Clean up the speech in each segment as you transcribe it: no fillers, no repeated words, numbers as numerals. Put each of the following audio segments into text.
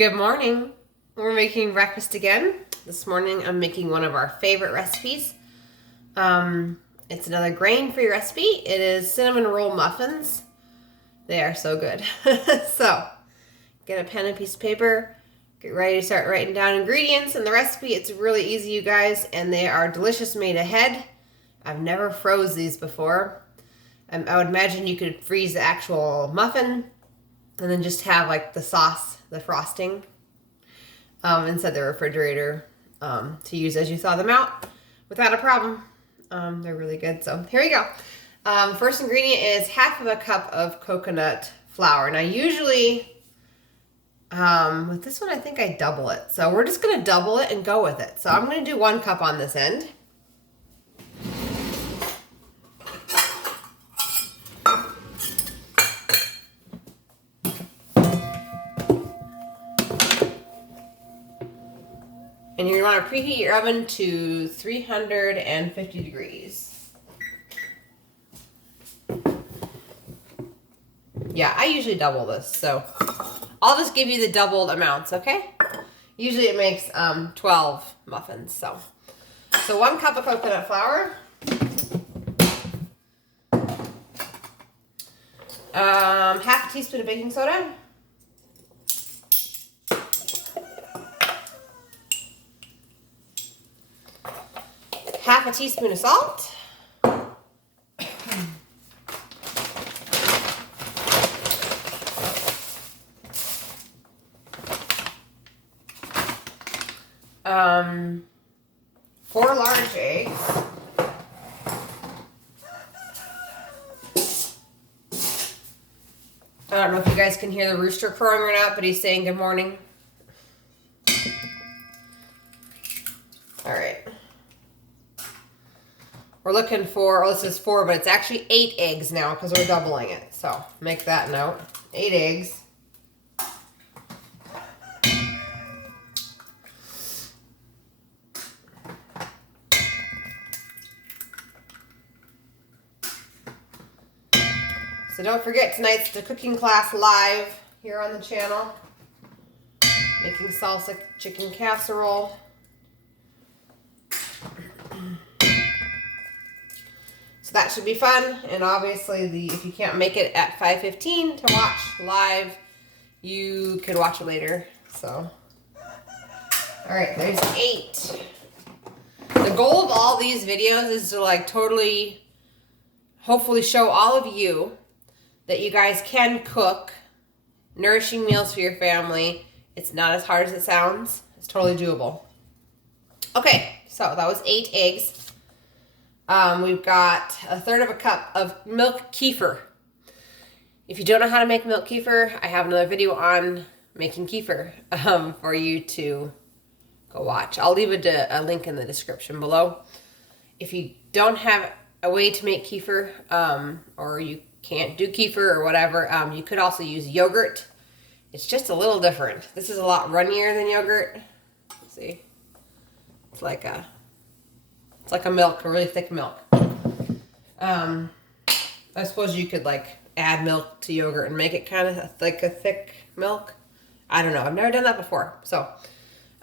Good morning. We're making breakfast again. This morning I'm making one of our favorite recipes. It's another grain-free recipe. It is cinnamon roll muffins. They are so good. So, get a pen and piece of paper. Get ready to start writing down ingredients and the recipe. It's really easy, you guys, and they are delicious made ahead. I've never froze these before. I would imagine you could freeze the actual muffin and then just have like the sauce, the frosting, inside the refrigerator to use as you thaw them out without a problem. They're really good. So here we go. First ingredient is half of a cup of coconut flour. Now usually with this one I think I double it. So we're just going to double it and go with it. So I'm going to do 1 cup on this end. And you're going to want to preheat your oven to 350 degrees. Yeah, I usually double this, so I'll just give you the doubled amounts, okay? Usually it makes 12 muffins, so 1 cup of coconut flour. Half a teaspoon of baking soda. Half a teaspoon of salt. Four large eggs. I don't know if you guys can hear the rooster crowing or not, but he's saying good morning. All right. We're looking for, this is 4, but it's actually 8 eggs now because we're doubling it. So make that note. 8 eggs. So don't forget, tonight's the cooking class live here on the channel. Making salsa chicken casserole. So that should be fun, and obviously if you can't make it at 5:15 to watch live, you can watch it later. So, all right, there's 8. The goal of all these videos is to like totally, hopefully show all of you that you guys can cook nourishing meals for your family. It's not as hard as it sounds. It's totally doable. Okay, so that was 8 eggs. We've got 1/3 of a cup of milk kefir. If you don't know how to make milk kefir, I have another video on making kefir for you to go watch. I'll leave a link in the description below. If you don't have a way to make kefir, or you can't do kefir or whatever, you could also use yogurt. It's just a little different. This is a lot runnier than yogurt. See? It's like a milk, a really thick milk. I suppose you could like add milk to yogurt and make it kind of like a thick milk. I don't know. I've never done that before. So,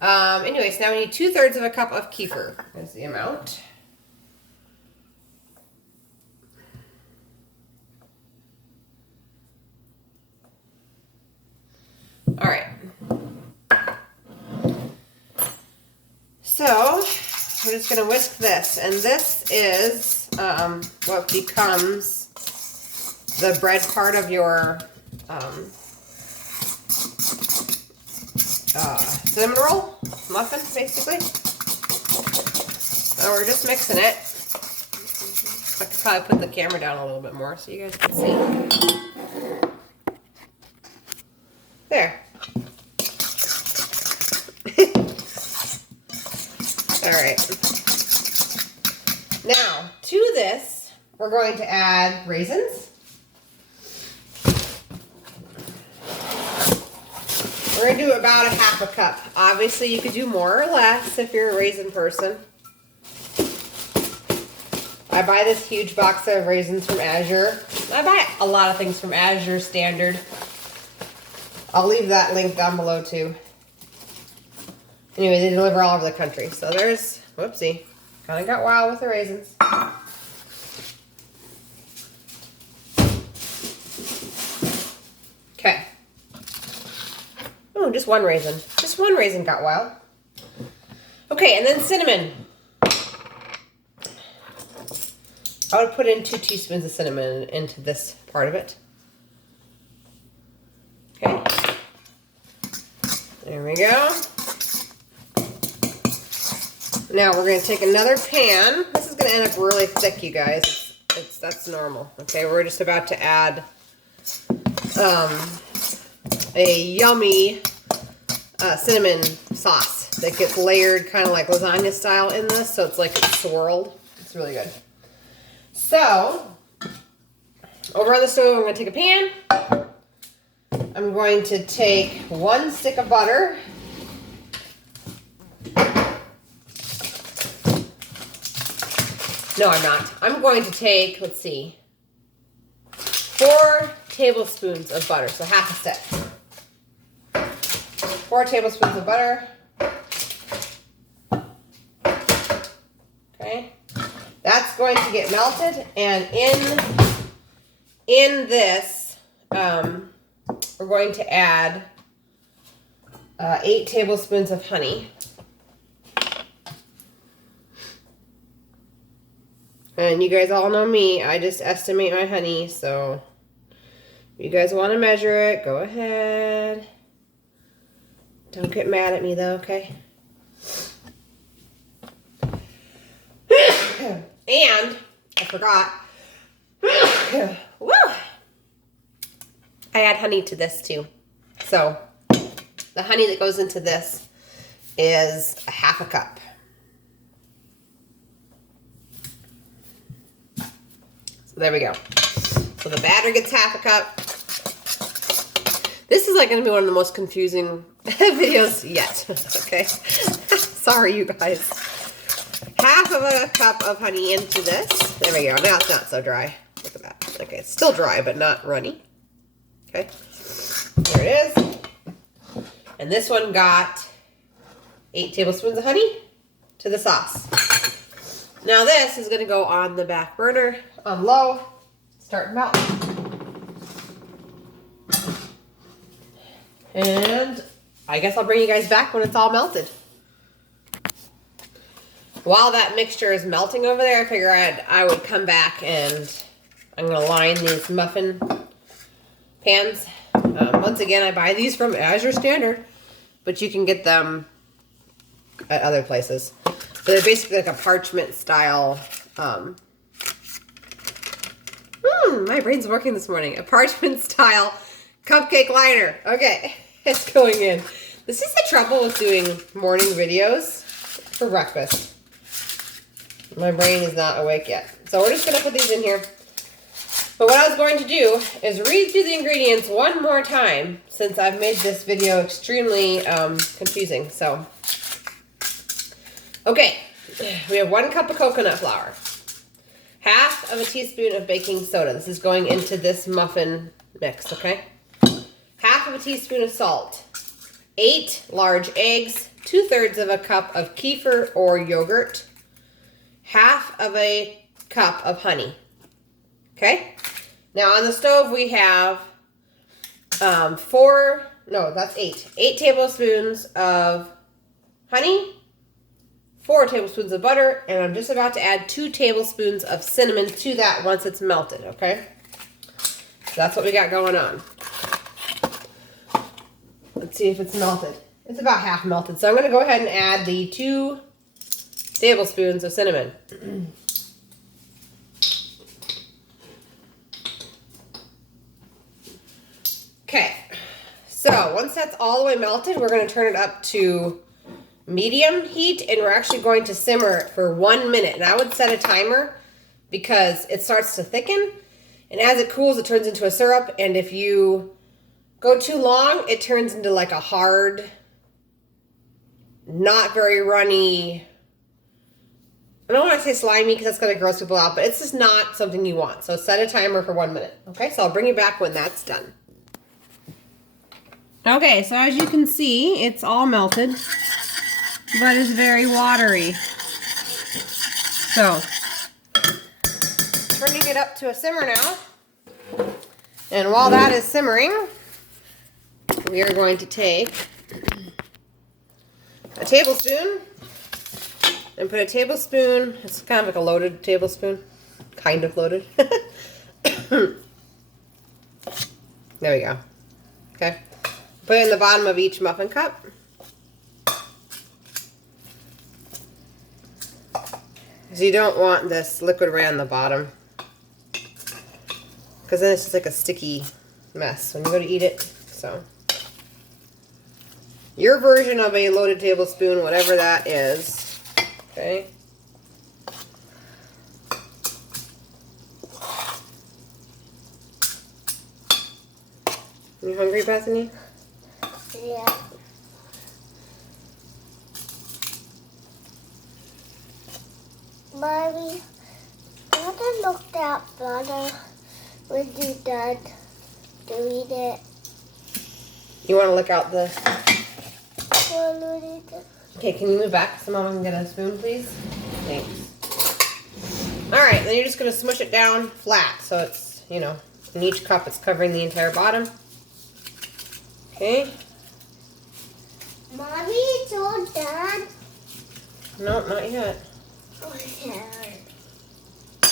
anyways, now we need 2/3 of a cup of kefir. That's the amount. All right. So, we're just going to whisk this, and this is what becomes the bread part of your cinnamon roll muffin, basically. So we're just mixing it. I could probably put the camera down a little bit more so you guys can see. There. All right. Now, to this, we're going to add raisins. We're going to do about 1/2 cup. Obviously, you could do more or less if you're a raisin person. I buy this huge box of raisins from Azure. I buy a lot of things from Azure Standard. I'll leave that link down below too. Anyway, they deliver all over the country. So there's, whoopsie, kind of got wild with the raisins. Okay. Oh, just one raisin. Just one raisin got wild. Okay, and then cinnamon. I would put in 2 teaspoons of cinnamon into this part of it. Okay. There we go. Now we're going to take another pan. This is going to end up really thick, you guys. That's normal. Okay, we're just about to add a yummy cinnamon sauce that gets layered kind of like lasagna style in this, so it's like it's swirled. It's really good. So, over on the stove, I'm going to take a pan. I'm going to take 1 stick of butter. No, I'm not. I'm going to take, let's see, 4 tablespoons of butter, so half a stick. 4 tablespoons of butter. Okay. That's going to get melted, and in this, we're going to add 8 tablespoons of honey. And you guys all know me, I just estimate my honey, so if you guys want to measure it, go ahead. Don't get mad at me though, okay? And, I forgot, woo! I add honey to this too. So, the honey that goes into this is 1/2 cup. So there we go. So the batter gets 1/2 cup. This is like going to be one of the most confusing videos yet. Okay. Sorry, you guys. 1/2 cup of honey into this. There we go. Now it's not so dry. Look at that. Okay, it's still dry, but not runny. Okay. There it is. And this one got 8 tablespoons of honey to the sauce. Now this is going to go on the back burner on low. Start melting. And I guess I'll bring you guys back when it's all melted. While that mixture is melting over there, I figure I would come back and I'm going to line these muffin pans. Once again, I buy these from Azure Standard, but you can get them at other places. But they're basically like a parchment style. My brain's working this morning. A parchment style cupcake liner. Okay, it's going in. This is the trouble with doing morning videos for breakfast. My brain is not awake yet. So we're just going to put these in here. But what I was going to do is read through the ingredients one more time since I've made this video extremely confusing. So, okay, we have 1 cup of coconut flour, 1/2 teaspoon of baking soda. This is going into this muffin mix, okay? 1/2 teaspoon of salt, 8 large eggs, 2/3 cup of kefir or yogurt, 1/2 cup of honey. Okay, now on the stove we have 8 tablespoons of honey, 4 tablespoons of butter, and I'm just about to add 2 tablespoons of cinnamon to that once it's melted, okay? So that's what we got going on. Let's see if it's melted. It's about half melted, so I'm going to go ahead and add the 2 tablespoons of cinnamon. Okay, so once that's all the way melted, we're going to turn it up to medium heat, and we're actually going to simmer it for 1 minute. And I would set a timer because it starts to thicken, and as it cools, it turns into a syrup, and if you go too long, it turns into like a hard, not very runny, I don't want to say slimy because that's going to gross people out, but it's just not something you want. So set a timer for 1 minute. Okay, so I'll bring you back when that's done. Okay, so as you can see, it's all melted. but is very watery. So, turning it up to a simmer now. And while that is simmering, we are going to take a tablespoon and put a tablespoon, it's kind of like a loaded tablespoon, kind of loaded. There we go. Okay. Put it in the bottom of each muffin cup. So you don't want this liquid right on the bottom, because then it's just like a sticky mess when you go to eat it. So your version of a loaded tablespoon, whatever that is. Okay. You hungry, Bethany? Yeah. Mommy, I want to look that butter when you're done doing it. You want to look out the... Well, Okay, can you move back so Mama can get a spoon, please? Thanks. Alright, then you're just going to smush it down flat. So it's, you know, in each cup it's covering the entire bottom. Okay. Mommy, it's all done. No, not yet. Okay.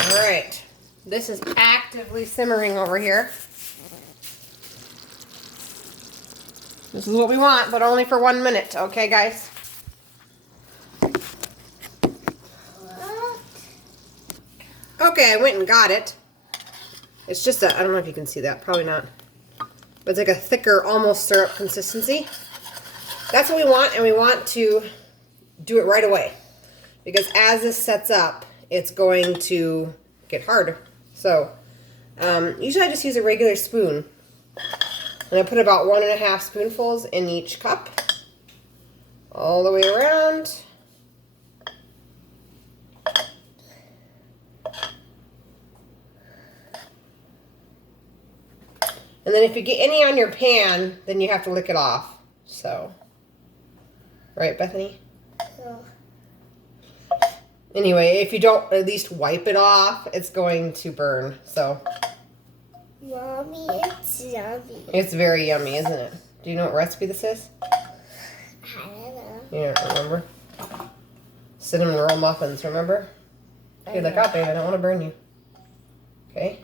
Alright. This is actively simmering over here. This is what we want, but only for 1 minute. Okay, guys? Okay, I went and got it. It's just a, I don't know if you can see that, probably not. But it's like a thicker, almost syrup consistency. That's what we want, and we want to do it right away. Because as this sets up, it's going to get harder. So, usually I just use a regular spoon. And I put about 1.5 spoonfuls in each cup. All the way around. And then if you get any on your pan, then you have to lick it off. So, right, Bethany? Yeah. Anyway, if you don't at least wipe it off, it's going to burn. So, Mommy, it's yummy. it's very yummy, isn't it? Do you know what recipe this is? I don't know. You don't remember? Cinnamon roll muffins, remember? Okay, look out, babe. I don't want to burn you. Okay.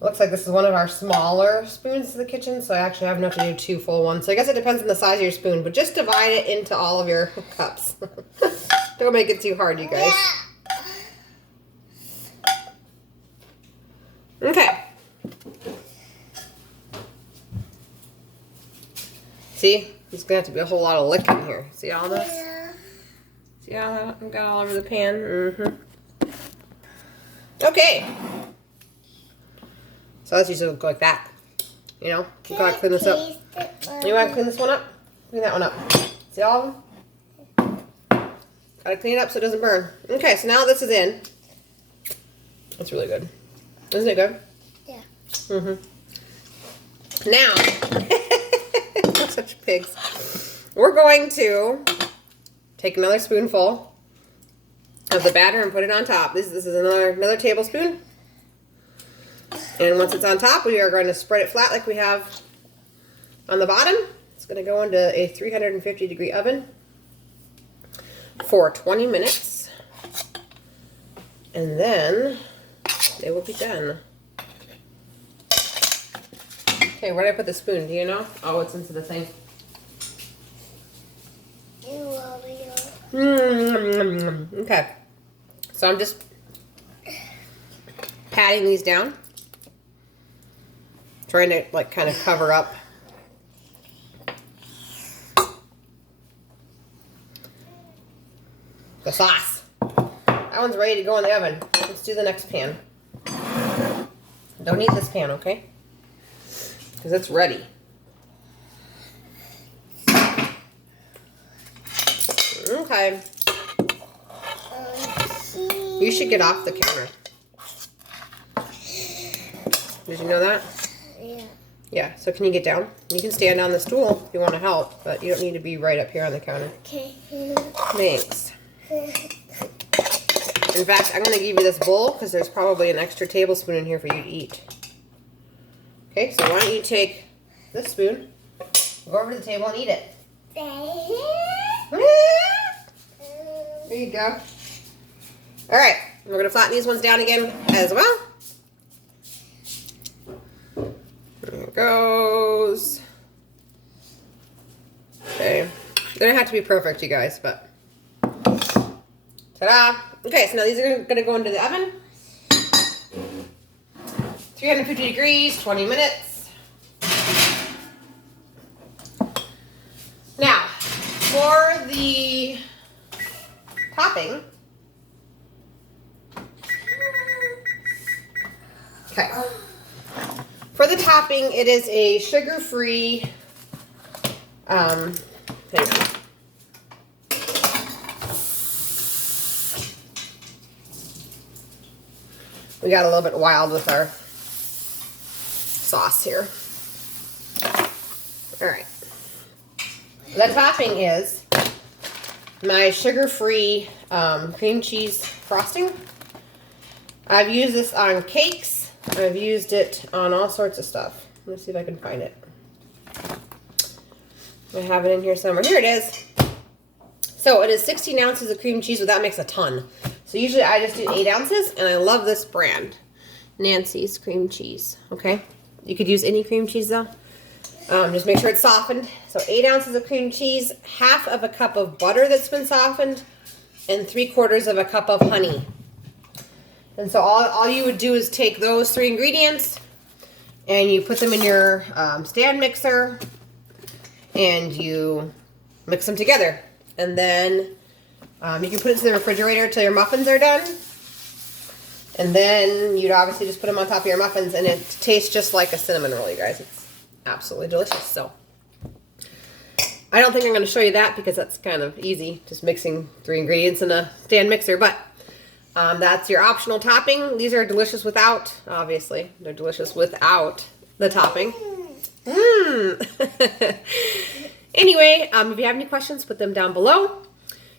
Looks like this is one of our smaller spoons in the kitchen, so I actually have enough to do 2 full ones. So I guess it depends on the size of your spoon, but just divide it into all of your cups. Don't make it too hard, you guys. Okay. See? There's going to have to be a whole lot of licking here. See all this? Yeah. See how that got all over the pan? Mm-hmm. Okay. So let's usually go like that. You know? You gotta clean this up. You want to clean this one up? Clean that one up. See all of them? Gotta clean it up so it doesn't burn. Okay, so now this is in. It's really good. Isn't it good? Yeah. Mm-hmm. Now, we're such pigs. We're going to take another spoonful of the batter and put it on top. This is another tablespoon. And once it's on top, we are going to spread it flat like we have on the bottom. It's going to go into a 350-degree oven for 20 minutes. And then it will be done. Okay, where did I put the spoon? Do you know? Oh, it's into the thing. Okay. So I'm just patting these down. Trying to like kind of cover up. The sauce. That one's ready to go in the oven. Let's do the next pan. Don't eat this pan, okay? Because it's ready. Okay. You should get off the counter. Did you know that? Yeah. Yeah, so can you get down? You can stand on the stool if you want to help, but you don't need to be right up here on the counter. Okay. Thanks. In fact, I'm going to give you this bowl because there's probably an extra tablespoon in here for you to eat. Okay, so why don't you take this spoon, go over to the table and eat it. There you go. All right, we're going to flatten these ones down again as well. There it goes. Okay. They don't have to be perfect, you guys, but ta-da! Okay, so now these are going to go into the oven. 350 degrees, 20 minutes. Now, for the topping. Okay. For the topping, it is a sugar-free, hang on. We got a little bit wild with our sauce here. All right. The topping is my sugar-free cream cheese frosting. I've used this on cakes. I've used it on all sorts of stuff. Let's see if I can find it. I have it in here somewhere. Here it is. So it is 16 ounces of cream cheese, but that makes a ton. So usually I just do 8 ounces, and I love this brand. Nancy's cream cheese, okay? You could use any cream cheese though. Just make sure it's softened. So 8 ounces of cream cheese, half of a cup of butter that's been softened, and 3/4 of a cup of honey. And so all you would do is take those 3 ingredients and you put them in your stand mixer and you mix them together. And then you can put it to the refrigerator till your muffins are done. And then you'd obviously just put them on top of your muffins, and it tastes just like a cinnamon roll, you guys. It's absolutely delicious. So I don't think I'm going to show you that because that's kind of easy, just mixing 3 ingredients in a stand mixer. But that's your optional topping. These are delicious without, obviously. They're delicious without the topping. Anyway, if you have any questions, put them down below.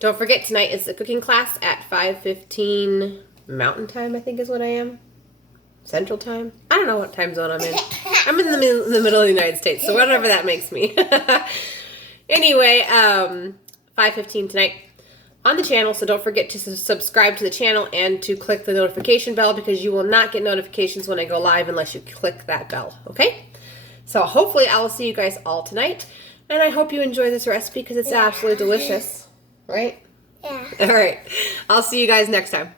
Don't forget, tonight is the cooking class at 5:15 Mountain Time, I think is what I am. Central Time? I don't know what time zone I'm in. I'm in the middle of the United States, so whatever that makes me. Anyway, 5:15 tonight on the channel, so don't forget to subscribe to the channel and to click the notification bell because you will not get notifications when I go live unless you click that bell, okay? So hopefully I will see you guys all tonight, and I hope you enjoy this recipe because it's absolutely delicious, right? Yeah. All right. I'll see you guys next time.